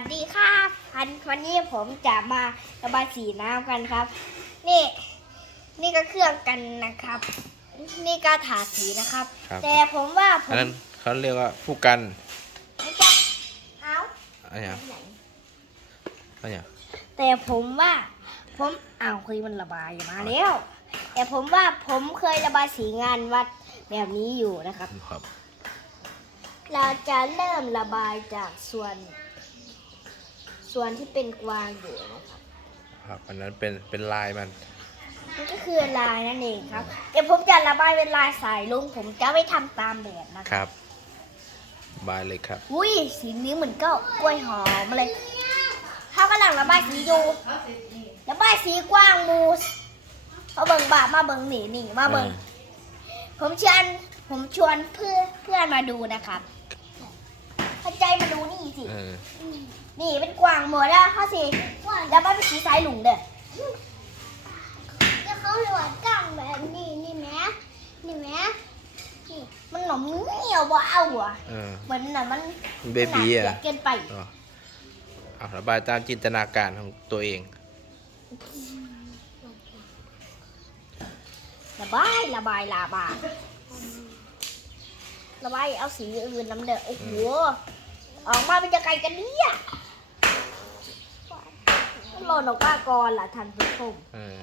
วัสดีครับวันวันนี้ผมจะมาระบายสีน้ำกันครับ นี่ นี่ก็เครื่องกันนะครับ นี่ก็ถาสีนะครับ ครับ แต่ผมว่าผอันมนั้นเขาเรียกว่าผู้กันไม่จะเอาอะไรอย่างอะไรอย่างแต่ผมว่า ผมอ้าวเคยมันระบายมาแล้ว แต่ผมว่าผมเคยระบายสีงานวัดแบบนี้อยู่นะครับ ครับ เราจะเริ่มระบายจากส่วน ส่วนที่เป็นกวางอยู่นะครับครับอันนั้นเป็นเป็นลายมันมันก็คือลายนั่นเองครับเดี๋ยวผมจะระบายเป็นลายสายลุงผมจะไม่ทำตามแบบนะคครับรับบายเลยครับอุ้ยสีนี้เหมือนก็กล้วยหอมมาเลยถ้ากำลังระบายสีอยู่ระบายสีกว้างมูสมาเบิ่งบามาเบิ่งหนีหนีมาเบิ่งผมเชิญผมชวนเพื่อนเพื่อนมาดูนะครับเข้าใจมาดูนี่สิเออ นี่เป็นกวางหมดแล้วข้อสี่แล้วมันเป็นสีสายหลุงเด้อจะเขาหลวดกล้องแบบนี้นี่แหม่นี่แหม่มันหนมเหนียวบ่เอาอะเออ เหมือนน่ะมันเบบี้หนาอะเกินไปอ๋อเอาระบายตามจินตนาการของตัวเอง ระบายระบายระบายระบายเอาสีอื่นน้ำเด้อโอ้โหออกมาเป็นจะไกลกันเนี่ยมัน หล่นออกมาก่อนล่ะท่านผู้ชมเออ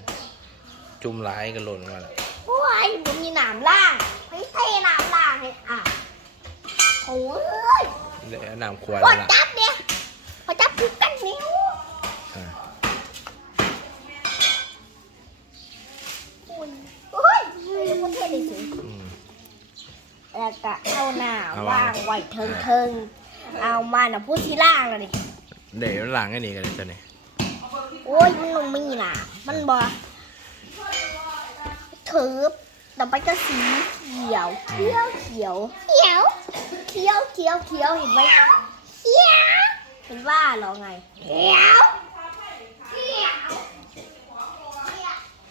จุ่มหลายก็หล่นมาแล้วโอ้ยผมมีหนามล่างเฮ้ยเทหนามล่างให้อะโอ้ยเดี๋ยวน้ำขวดพอละจับเนี่ยพอจับคือกันนิ้วอ่าอุ่นเฮ้ยเฮ้ยมันเท่เลยสิอืม แล้วก็เอาหน้าเอาวางไว้เทิงเทิงๆเอามาน่ะพูดที่ล่างเลยดิ เดี๋ยวหลังไอ้นี่กันเลยตัวนี้ โอ้ยมันลงไม่หนามันบอถือต่อไปก็สีเขียวเขียวเขียวเขียวเขียวเขียวเขียวเห็นไหมเขียวเห็นว่าเหรอไงเขียวเขียว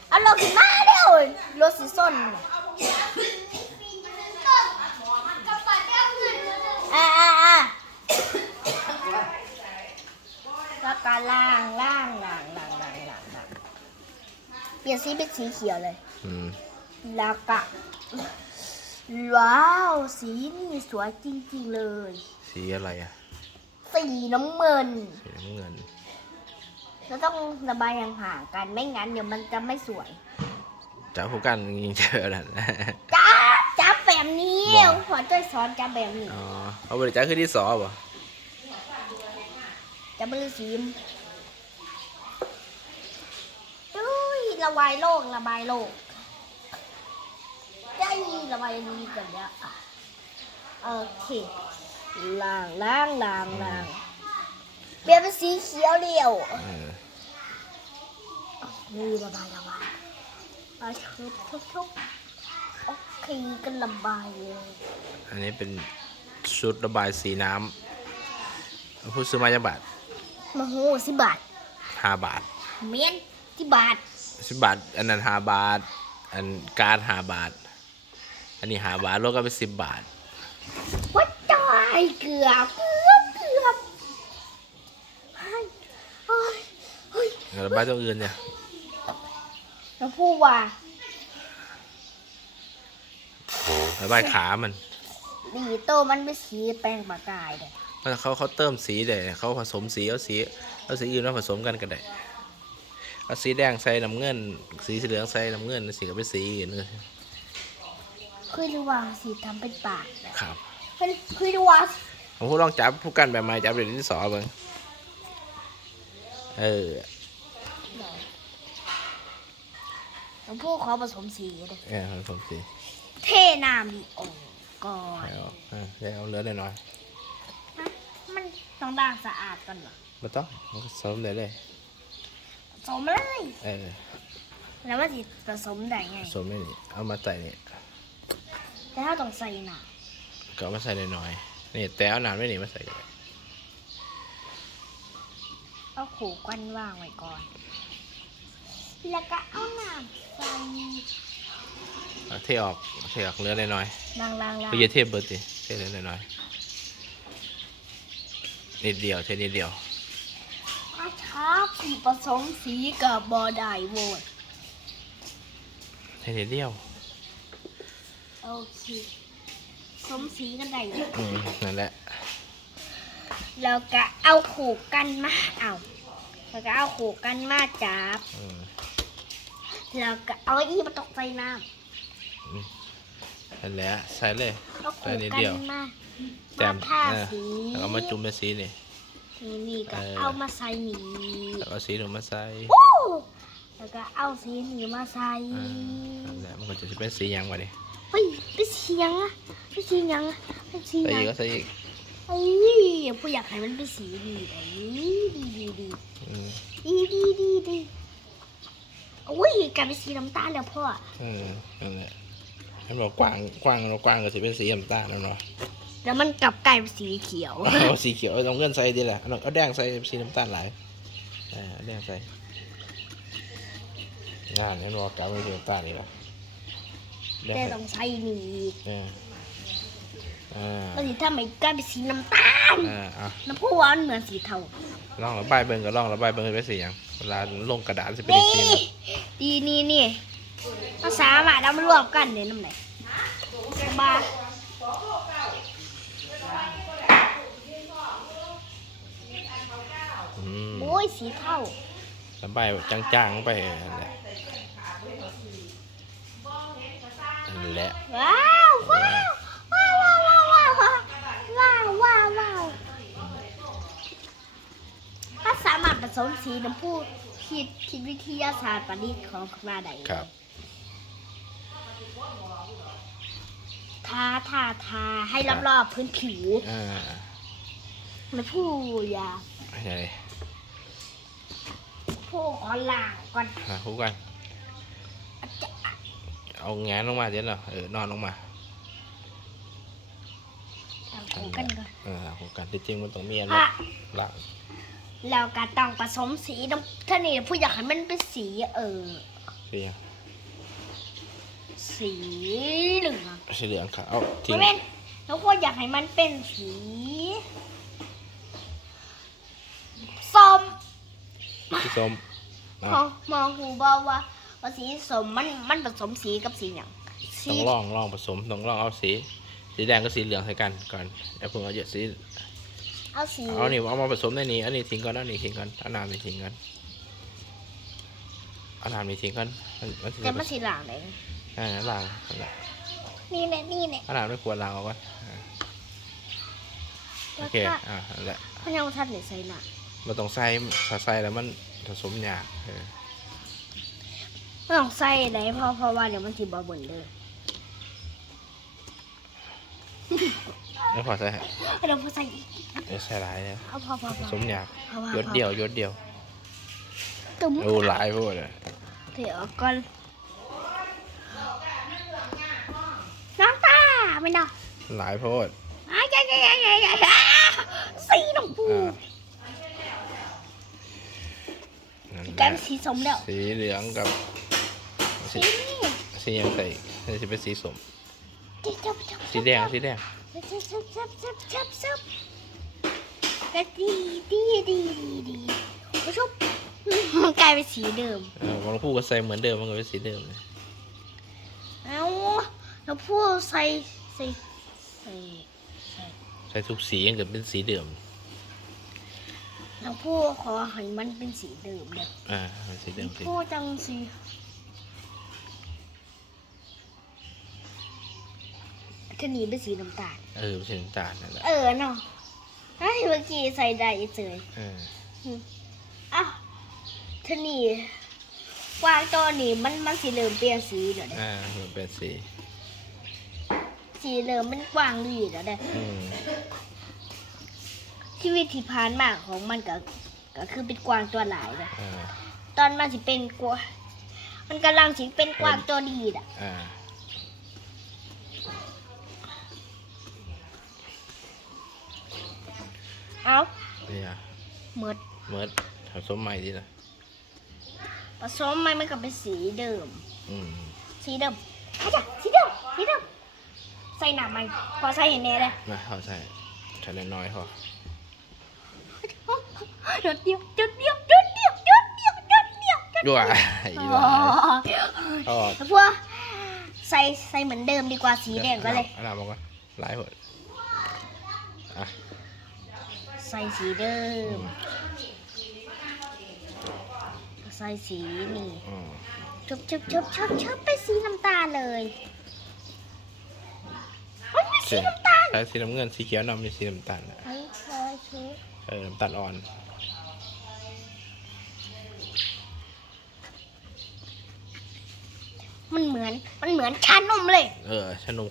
เอาลงขึ้นมาเร็วรถสีส้นน่ะก็ปัดเจ้าเงินมาเลยอ่าอ่าอ่า แล้วก็ล่างล่างล่างล่างล่างล่างล่างเปลี่ยนสีเป็นสีเขียวเลย อืมแล้วก็ว้าวสีนี่สวยจริงๆเลย สีอะไรอะ สีน้ำเงินสีน้ำเงิน เราต้องระบายห่างๆกันไม่งั้นเดี๋ยวมันจะไม่สวยจับผู้กันยิงเจอแล้วนะจ้าจับแบบนี้ว้าวขอช่วยสอนจับแบบนี้ อ๋อเอาบริจาคขึ้นที่สอป่ะจับมือสีมอุ้ยระบายโลกระบายโลกได้ระบายนี้กันแล้วอะโอเคล่างล่างล่างล่างเปลี่ยนเป็นสีเขียวเดียวเออนี่ระบายระบายเอาทุบทุบทุบโอเคกันระบายเลยอันนี้เป็นชุดระบายสีน้ำผู้ซื้อมาจะบาท มาโหสิบบาทห้าบาทเมียนที่บาทสิบบาท อันนั้นห้าบาท อันการห้าบาท อันนี้ห้าบาทรวมกันเป็นสิบบาทวัดจอยเกือบเกือบเกือบเฮ้ยเฮ้ยเฮ้ยระบายตัวอื่นเนี่ยแล้วพูดว่าระบายขามันดีโตมันไม่สีแปลงปากกายเลย เขาเขาเติมสีได้เขาผสมสีเอาสีเอาสีอื่นมาผสมกันก็ได้เอาสีแดงใส่น้ำเงิน สีเหลืองใส่น้ำเงินสีก็เป็นสีอื่นเลยคุยดูว่าสีทำเป็นปากครับเป็นคุยดูว่าผมพูดลองจับผู้กันแบบใหม่จับเดี๋ยวที่สอเบิ่งเออแล้วพูดขอผสมสีเลยเออผสมสีเทน้ำดีโอ้ก่อนแล้วเออแล้วเหลือหน่อยมัน ต้องล้างสะอาดก่อนเหรอๆไม่ต้องมันก็ผสมได้เลยผสมเลย เออแล้วมันสิผสมได้ไงผสมไม่นี่เอามาใส่นี่แต่ถ้าต้องใส่หนาก็เอามาใส่หน่อยๆนี่แต่เอาน้ำไม่นี่มาใส่ก็ได้เอาขู่กันว่างไว้ก่อน แล้วก็เอาน้ำใส่เอาเทออกเทออกเหลือหน่อยล้างล้างล้าๆงก็อย่าเทเบิดสิเทเหลือหน่อยๆ นิดเดียวเทนิดเดียวเถ้าช้าสีผสมสีกับบอได้โหวตให้เดียว โอเคผสมสีกันได้เลยอืมนั่นแหละ แล้วก็เอาขู่กันมาเอาแล้วก็เอาขู่กันมาจับอืมแล้วก็เอาอีมาตกใส่น้ นั่นแหละใส่เลยำเอาใส่ขู่นิดกัเดียวนมาแต้มมาทาเออสีแล้วเอามาจุ่มเป็นสีนี่นี่นี่ก็เออเอามาใส่หนีแล้วเอาสีหนูมาใส่วู้แล้วก็เอาสีหนีมาใส่อ่านั่นแหละมันก็จะเป็นสีหยังวะนี่เฮ้ยเป็นสีหยังอะเป็นสีหยังอะเป็นสีใส่หยัอีงกก็ใส่อีกเอ้ยผู้อยากให้มันเป็นสีดีแบบนี้ดีดีดีอืมดีดีดีดีอุ้ยกลายเป็นสีน้ำตาลแล้วพ่อเออนั่นแหละ ให้บอกกว้างกว้างเรากว้างก็จะเป็นสีน้ำตาลนั่นเนาะแล้วมันกลับกลายเป็นสีเขียว เอาสีเขียวเอาเงินใส่ดีแหละเอาเอาแดงใส่สีน้ำตาลหลายอ่าเอาแดงใส่งานนี่บอกกลับมาสีน้ำตาลนี่ละแดงแต่ใส่ต้องใส่หนีอีกอ่าอ่ามันสิทำให้กลายเป็นสีน้ำตาลอ่าอะน้ำพุว่ามันเหมือนสีเทาลองระบายเบิ่งก็ลองระบายเบิ่งเป็นสีหยังเวลาลงกระดาษจะเป็นนี่สีหยัง ดีนี่นี่ ภาษาหมาเรามารวมกันเนี่ยน้ำไหนบาอืมโอ้ยสีเทาระบายจางๆไปนั่นแหละนั่นแหละว้าวว้าวว้าวว้าวว้าวว้าวว้าวว้าวว้าวถ้าสามารถผสมสีน้ำพุผิดผิดวิทยาศาสตร์ประดิษฐ์ของมาได้ครับ ทาทาทาให้รอบๆพื้นผิวอ่าไม่พูดอย่าอะไรพูดก่อนล่างก่อนมาคู่กัน เอาแงนลงมาเดี๋ยวเหรอเออนอนลงมาเอาคู่กันก่อน เออคู่กันที่จริงมันต้องมีอันอะละแล้วก็ต้องผสมสีน้ำถ้านี่ผู้อยากให้มันเป็นสีเออสีหยัง สีเหลืองสีเหลืองค่ะเอาทิ้งไม่เป็นแล้วผู้อยากให้มันเป็นสีส้มสีส้มมอะองมองหูบอกว่าว่าสีส้มมันมันผสมสีกับสีอย่างสีต้องลองลองผสมต้องลองเอาสี สีแดงกับสีเหลืองใส่กันก่อนอย่าเพิ่งเอาเยอะสีเอาสีเอานี่เอามาผสมในนี้อันนี้ทิ้งก่อนอันนี้ทิ้งก่อนเอาน้ำนี่ทิ้งก่อนเอาน้ำนี่ทิ้งก่อนมันมันสิแต่มันสีหลางเลย อ่าล้างนั่นแหละนี่แหละนี่แหละเอาน้ำไม่ควรล้างเอาไว้อ่าโอแล้วเคก็อ่านั่นแหละพยังทันเลยใส่หนักมันต้องใส่ถ้าใส่แล้วมันผสมยากเออไม่ต้องใส่ไหนเพราะเพราะว่าเดี๋ยวมันสีบอเบิ่นเลยไม่พอใส่ให้เดี๋ยวพอใส่อีกเออใส่หลายเนี่ยเอาพอพอผพอสมยากพอพอหยดเดียวยดเดียวตุ้มโอ้หลายพวกเลยเดี๋ยวก่อนน้องตา ไม่เนาะหลายโพดอ้ายยายยายยายยายอ้าสีน้องปูอ่านั่นสีแหกันละสีสมแล้วสีเหลืองกับ สีสีนี่สียังใส่นี่จะเป็นสีสมจับจับจับสีแดงสีแดงจับจับจับจับจับจับก็ดีดีดีดีดีผู้ชมมันกลายเป็นสีเดิม เออของผู้ก็ใส่เหมือนเดิมมันก็เป็นสีเดิมเลย เอาแล้วพูดใส่ ใส่ใส่ใส่ใส่ทุกสียังเกิดเป็นสีเดิม แล้วพูดขอให้มันเป็นสีเดิมเลยอ่าเป็นสีเดิมสีพูดจังสีถ้าหนีเป็นสีน้ำตาล เออเป็นสีน้ำตาลนั่นแหละ เออเนาะไอ้เมื่อกี้ใส่ได้เฉยเอออ้าวถ้าหนีกวางตัวนี้มันมันสีเหลืองเปลี่ยนสีเดี๋ยวได้อ่ามันเป็นสี สีเหลืองมันกวางดีเดี๋ยวได้อืมชีวิตที่ผ่านมาของมันก็ก็คือเป็นกวางตัวหลายเลยอ่าตอนมันสิเป็นกวางมันกำลังสิเป็นกวางตัวดีอะอ่าเอ้านี่อะหมดเมื่อผสมใหม่ดีนะผสมมันมันก็เป็นสีเดิม อืมสีเดิมอาจารย์สีเดิมสีเดิม ใส่หนามันพอใส่เห็นแน่เลยมาเขาใส่ใส่น้อยๆพอหยดเดียวหยดเดียวด้วยอีหลาอ๋อแล้วพวกใส่ใส่เหมือนเดิมดีกว่าสีแดงก็เลยอันนั้นบอกว่าหลายหดอะใส่สีเดิม ใส่สีนี่อืมชุบชุบชุบชุบชุบไปสีน้ำตาลเลย เฮ้ยไม่สีน้ำตาลใช้สีน้ำเงินสีเขียวนำเป็นสีน้ำตาลน่ะเฮ้ยเฮ้ยเฮ้ยเออน้ำตาลอ่อนมันเหมือน มันเหมือนชานมเลย เออชะนม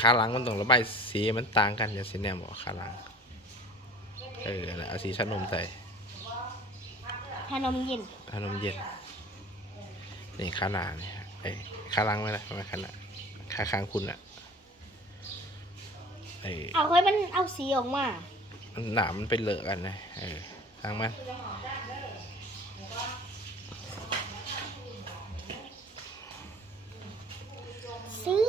ขาหลังมันต้องระบายสีมันต่างกันอย่าสีแนมบอกขาหลังเออนั่นแหละเอาสีชะนมใส่ชานมเย็นชะนมเย็นนี่ขาหนาเนี่ย ไอ้ขาหลังไหมล่ะไม่ขาหนาขาค้างคุณอะไอ้เอาค่อยมันเอาสีออกมา มันหนามันเป็นเหลอะกันนะเออทางมันซื้อ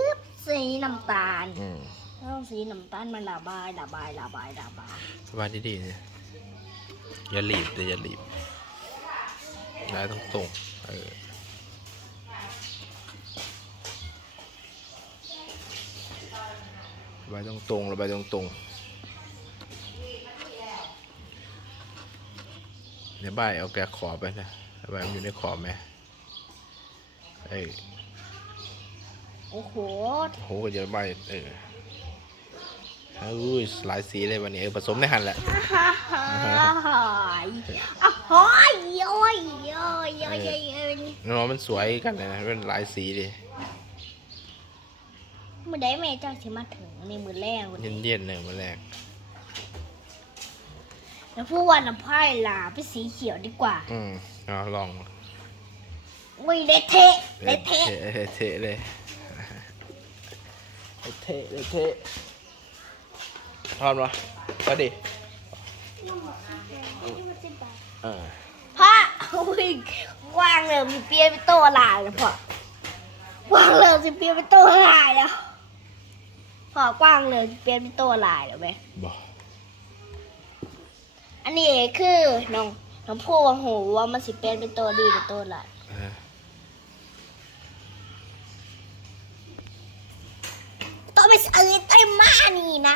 สีน้ำตาลอืมเอาสีน้ำตาลมาระบายระบายระบายระบายสบายดีๆเนี่ยอย่าหลีบเดี๋ยวอย่าหลีบได้ตรงตรงๆเออ ระบายตรงตรงๆระบายตรงตรงๆเดี๋ยวบ่ายเอาแกะขอบไปนะระบายมันอยู่ในขอบไหมเอ้ยโอ้โหโหก็จะระบายเอออุ้ยหลายสีเลยวันนี้เออผสมในหันแหละฮ่าฮ่าฮ่าอ้าวโอ้ยโอ้ยโอ้ยโอ้ยโอ้ยโอ้ยน้องมันสวยกันเลยนะเป็นหลายสีดิมื่อใดแม่เจ้าสิมาถึงในมือแรกวันเย็นี้นเย็นๆเลยมาแรกแล้วพูดว่าน้ำพายลาไปสีเขียวดีกว่า อืมเอาลองอุ้ยเละเทะเละเทะเละเทะเลยเละเทะเละเทะทอดวะก็ดิเออพ่ออุ้ยกว้างเลยมีเปลี่ยนเป็นตัวลายแล้วพ่อกว้างเลยสิเปลี่ยนเป็นตัวลายแล้ว พ่อกว้างเลยสิเปลี่ยนเป็นตัวลายแล้วไหมบอกอันนี้คือน้องน้องพูดว่าโหว่ามันสิเปลี่ยนเป็นตัวดีหรือตัวลายเออต้องไปซื้อเต็มมานี่นะ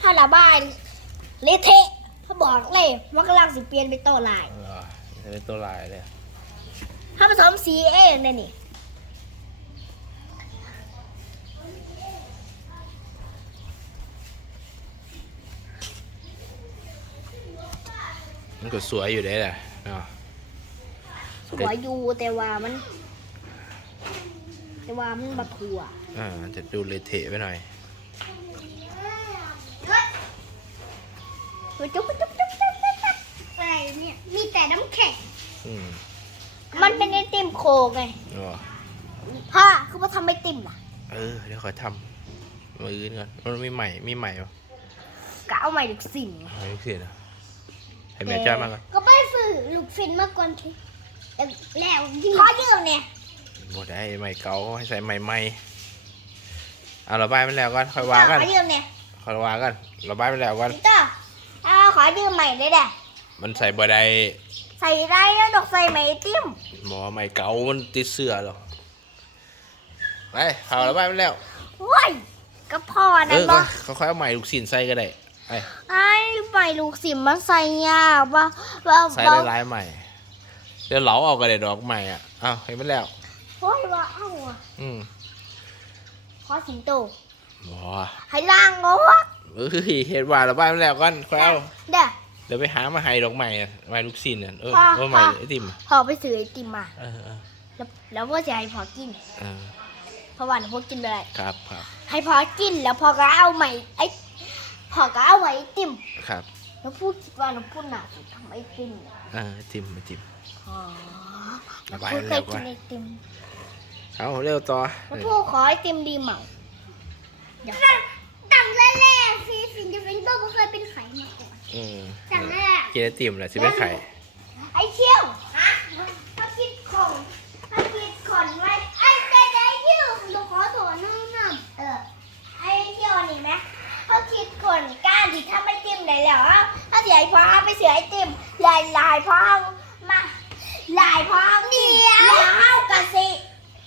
ถ้าระบายเละเทะเขาบอกเลยว่ากำลังสิเปลี่ยนเป็นตัวลายเหรอจะเป็นตัวลายเลยถ้าผสมสีเองเนี่ยนี่ มันก็สวยอยู่ได้แหละเนาะสวยอยู่แต่ว่ามัน แต่ว่ามันบัทัวอ่าจะดูเละเทะไปหน่อยเฮ้ยจุ๊บจุ๊บจุ๊บจุ๊บจุ๊บจุ๊บอะไรเนี่ยมีแต่น้ำแข็งอืมมันเป็นไอติมโคกไงอ๋อพ่อคือมาทำไอติมล่ะ เออ เดี๋ยวขอทำมืออื่นก่อนมันมีใหม่มีใหม่ปะกะเอาใหม่ดึกสิ่งไม่เสียนะ ให้แม่จ้ามาก่อนก็ไปฝืนลูกฟินมาก่อนทีแล้วยิ่งขอยืมเนี่ยบดได้ใหม่เก่าให้ใส่ใหม่ใหม่เอาระบายมันแล้วก่อนค่อยว่ากันขอยืมเนี่ยค่อยว่ากันระบายมันแล้วก่อนพีเตอร์เอาขอยืมใหม่ได้แด่มันใส่บ่ได้ใส่ได้แล้วดอกใส่ใหม่ไอติมหมอใหม่เก่ามันติดเสื้อหรอกไปเอาระบายมันแล้วโว้ยก็พอเอนะอบอก็ค่อยๆเอาใหม่ลูกศิลใส่ก็ได้ ไปไอ้ใหม่ลูกสิมมันใส่ยากว่าว่าใส่ว่าหลายๆใหม่ เดี๋ยวเหลาเอาก็ได้ดอกใหม่อะเอาให้มันแล้วโอ้ยว่าเอ้าอะอืมขอสิงโตบ่ให้ล่างงกเอ้ยเห็ดว่าระบายมันแล้วก่อนค่อยเอาเด้อเดี๋ยวไปหามาให้ดอกใหม่อะใหม่ลูกศิลน่ะเออค่ะเออใหม่ค่ะไอติมอะพอไปซื้อไอติมมาเออเออแล้วแล้วพ่อจะให้พอกินเออเพราะว่าหนูพอกินไปเลยครับครับให้พอกินแล้วพอก็เอาใหม่ไอ้ พอก็เอาไว้ไอติมครับแล้วพูดคิดว่าหนูพูดหนาสุดทำไอติมเนี่ยเออไอติมไอติมอ๋อระบายพูดมันเคแล้ยวก่กิอนนไอติมเอาเร็วต่อแล้วพูดขอไอติมดีมั้งจำได้แรกฟีฟินจะเป็นตัวไม่เคยเป็นไข่มาก่อนอืมจำได้แรกกินไอติมแหละสิไม่ไข่ไอเชี่ยวฮะถ้าคิดของถ้าคิดก่อนไว้ไอ้แต่ได้ยืมหนูขอโทษน้องน้ำ เออไอเชี่ยวนี่ไหมเขาคิดคนก้านที่ทำไอ สียพอไปเสียไอติมลายลายพอมาลายพอเดียวแล้วกะสิ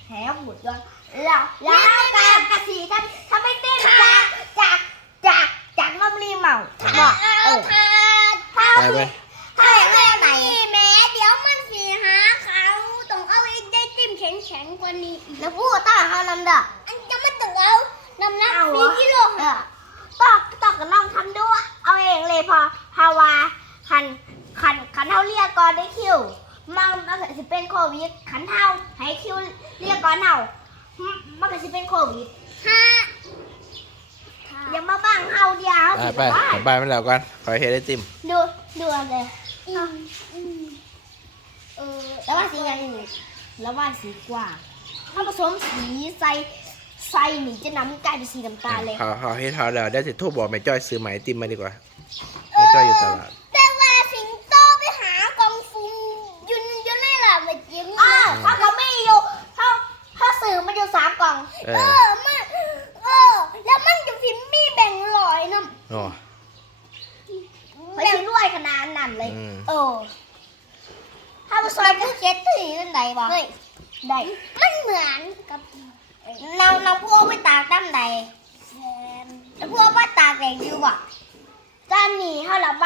แหมหมุดด้วยแล้วแล้วกะกะสิทำทำไมเต้นจากจากจากจากน้ำรีเมาบอกเออถ้าไปไปถ้าอยากได้ไหนแม่เดี๋ยวมันสีหาเขาต้องเอาไอ้ได้ติ่มแข็งๆกว่านี้อีกแล้วพูดต่อเขานำเด้ออันจะไม่ต้องเอาน้ำหนักเอาเหรสี่อกิโลเออต่อต่อก็ลองทำด้วย เอาเองเลยพอฮาวาคันคันคันเท่าเรียกก่อนได้คิวมันมันก็สิเป็นโควิดคันเท่าให้คิวเรียกก่อนเท่ามันก็สิเป็นโควิดห้าอย่ามาบังเฮาเดียวไปไปกลับบ้านไม่แล้วกันขอเฮ็ดไอติมดูดูอะไรอืมอืมเออแล้วว่าสียังอีกแล้วว่าสีกว่าถ้าผสมสีใส่ ใส่หนีจะน้ำกลายเป็นสีน้ำตาลเลยขอขอเฮ็ดเท่าแล้วได้สิโทรบอกแม่จ้อยซื้อไหมไอติมมาดีกว่าแม่จ้อยอยู่ตลาดแต่ว่าสิงโตไปหากองฟุงยืนยืนเลยล่ะมาจิ้มอ่าถ้าเขาไม่อยู่ถ้าถ้าสื่อมันอยู่สามกล่องเอเอออมันเออแล้วมันจะพิมพ์มีแบ่งลอยนะอ๋อไม่ใช่รวยขนาดนั้นเลยอืมเออถ้าผสมผู้เก็ตถือกันไหนบ่เฮ้ยได้มันเหมือนกับ เราเราพวกไปตากตั้มใดแซมแล้วพวกไปตากแดงอยู่บ่จ้านนี่เท่าละใบ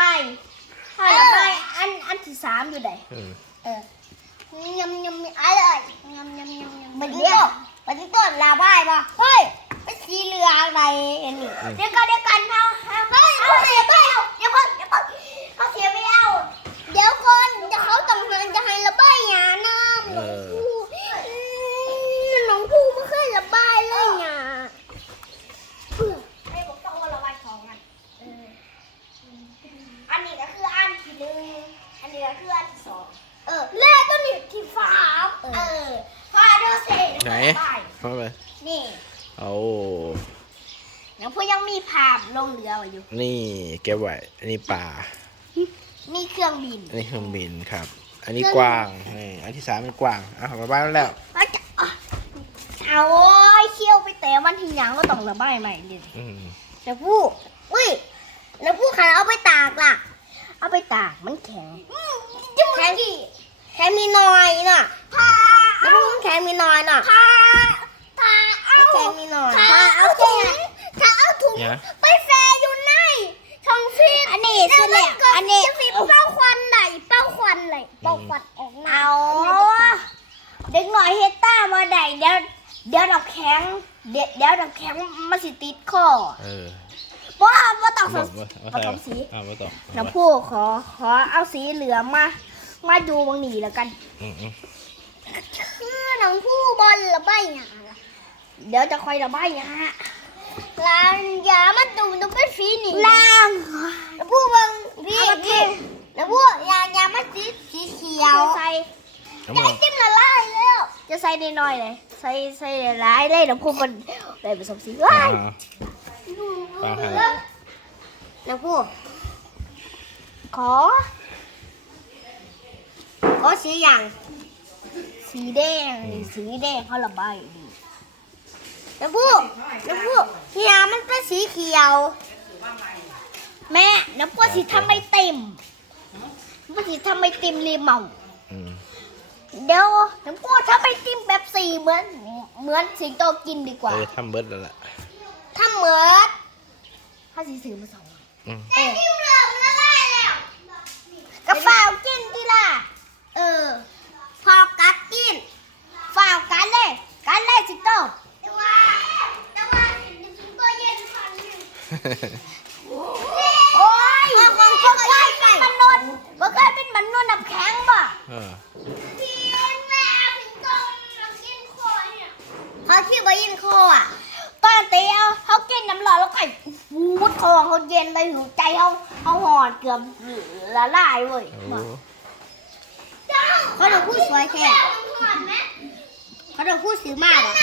เท่าละใบอันอันที่สามอยู่ไหนอืมเออยำยำอะไรยำยำยำยำมันเรียกมันที่ต้นลาใบบ่เฮ้ยเป็นสีเหลืองอะไรอันนี้เดี๋ยวกันเดี๋ยวกันเอาเอาเฮ้ยเอาเสียไปเอา เดี๋ยวเพิ่งเดี๋ยวเพิ่งเขาเสียไปเอาเดี๋ยวคนจะเขาต้องการจะให้ระบายหยาน้ำ เออ หลวงพู่ไม่ เคยระบายเลยหยาให้ผมต้องว่าระบายสองอันเอออันนี้ก็คืออันที่หนึ่งอันนี้ก็คืออันที่สองเออแรกก็หนีที่ฟ้าเออพาดูสิไหนได้เข้าไปนี่เอาแล้วพวกยังมีภาพลงเรือไว้อยู่ นี่เก็บไว้อันนี้ปลานี่เครื่องบิน อันนี้เครื่องบินครับ อันนี้กวางนี่อันที่สามเป็นกวางอะกลับบ้านแล้วแล้วจะอะ เอาโอ้ยเคี่ยวไปแต่วันทีหยังก็ต้องระบายใหม่ดิอืมแต่พูดอุ้ยแล้วพูดขันเอาไปตากล่ะ เอาไปตากมันแข็งจะมึงกี่แข็งมีน้อยน่ะพาแล้วพูดมันแข็งมีน้อยน่ะพาพาเอาแข็งมีน้อยพาพาเอาเอาถุแค่งถ้าเอาถุงเนี่ยไปแฟอยู่ในช่องฟีด อันนี้สุดแล้วอันนี้ จะฟีดเป้าควันไหลเป้าควันไหลเป้าควันออกมา เอาเด็กหน่อยเฮดต้ามาได้เดี๋ยวเดี๋ยวดับแข็งเดี๋ยวเดี๋ยวดับแข็งมันสิติดคอเออว่าว่าต้องบผอกสมว่าเอาผใส่สมสีอ่าไม่ต้องน้ำผู้ขอขอเอาสีเหลืองมา มาดูบางหนีแล้วกันอืมอืมคือหนังผู้บอลระบายหยาเดี๋ยวจะคอยระบายนะฮะลานยามันดูดูเป็นฟีนี่ล่างแล้วผู้เบังพี่เอามาเทพี่แล้วผู้ยายามันสีสีเขียเดี๋ยววใส่เอาใจมาจิ้มละลายแล้วจะใส่ในน้อยๆเลยใส่ใส่หลายเลยน้ำผู้มัน ได้ผสมสีอ่าว้ายวางให้แล้วน้ำผู้ขอ ขอสีอย่าง สีแดงนี่สีแดงเขาระบายดีน้ำผู้น้ำผู้ยามันเป็นสีเขียว แม่น้ำผู้สีทำไมเต็มน้ำผู้สีทำไมเต็มเลยเมาอืม เดี๋ยวน้ำพูดถ้าไปจิ้มแบบสี่เหมือน เหมือนสิงโตกินดีกว่า เออทำเบิร์ดแล้วล่ะถ้าเหมือนถ้าสีสื่อมาสอง อืม เออ จิ้มเหลืองละลายแล้ว กระฝ่าวกินทีละเออ พอกัดกินฝ่าวกันเลยกันเลยสิงโต แต่ว่าแต่ว่าถึงตัวเย็นทันหนึ่ง โอ้ยมันก็เคยเป็นมนุษย์มันเคยเป็นมนุษย์น้ำแข็งป่ะ เออ พี่แม่ถึงตัวมันกินคอเนี่ย เขาคิดว่ายินคออะตอนเตียวเขากินน้ำร้อนแล้วก็ฟูดคอเขาเย็นเลยหัวใจเขาเขาหอนเกือบละลายเว้ย โอ้ เขาจะพูดสวยแค่ แม่มันหอนไหม เขาจะพูดซื้อมากอะ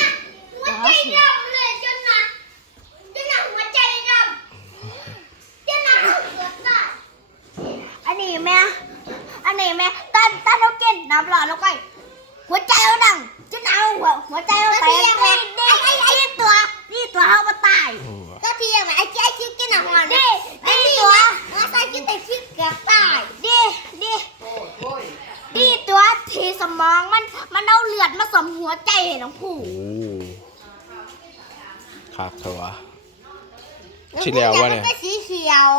หัวใจดำเลยจนนะจนนะหัวใจดำจนนะหัวใจ อันนี้แม่อันนี้แม่ตอนตอนเรากินน้ำร้อนแล้วก็หัวใจเราดังจนเอาหัวหัวใจเราแตกนี่นี่นี่ตัวนี่ตัวเขามาตาย โห ก็เพียงไอ้เจ๊คิดกินอาหาร นี่นี่ตัว แล้วใส่กินแต่คิดกับ ใจให้น้องผู้ โอ้ครับเถอะวะ ที่แล้ววะเนี่ย มัก็สีเขียว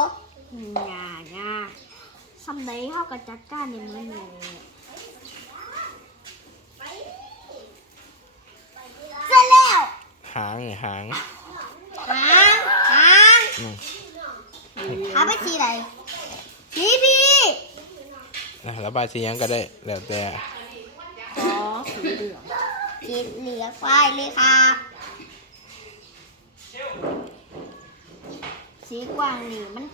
งาง่าสำเนีเขาก็จัดการในมือหนูเสร็จแล้วหางไงหางหางหางอืมหาไปสีอะไรสีพี่ นะระบายสีหยังก็ได้แล้วแต่ ขอสีเหลือง สีเหลืองไฟเลยครับ สีกวางนี่มัน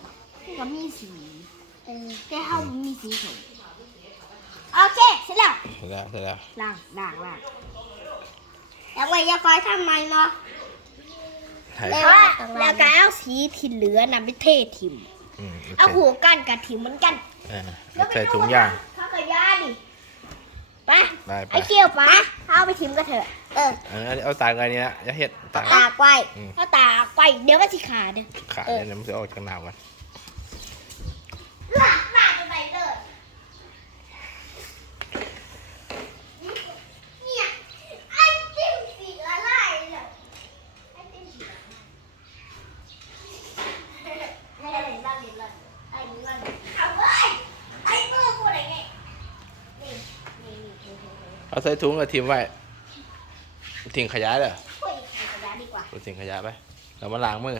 มันก็มีสีเออแค่เขามีสีขาวโอเคเสร็จแล้วเสร็จแล้วเสร็จแล้วล่างล่างล่างแล้วไว้จะคอยทำไมเนาะไถ่แล้วแล้วก็เอาสีที่เหลือน่ะไปเททิมอืมเอาหูกันกับทิมเหมือนกันออเอาใส่ถุงยางเขากับยาดิ ไปไปไป ไอ้เกี่ยวปะเอาไปทิมก็เถอะเออเออเอาตากอันนี้นะอย่าเห็ดตากตากไว้เอาตากไปเดี๋ยวก็สิขาดเด้อ ขาดเออเนี่ยมันจะออกจากหนาวกัน ลากลากไปเลยเนี่ยไอ้จิ้มสีอะไรเนี่ยไอ้จิ้มสีอะไรให้อะไรบ้างเดี๋ยวเลยไอ้นี่บ้างเอาเว้ยไอ้มือกูอะไรไงนี่นี่นี่นี่นี่นี่ เอาใส่ ถุงกับทิมไว้ทิ้งขยะเลยคุยกับยาดีกว่าเอาทิ้งขยะไป เรามาล้างมือ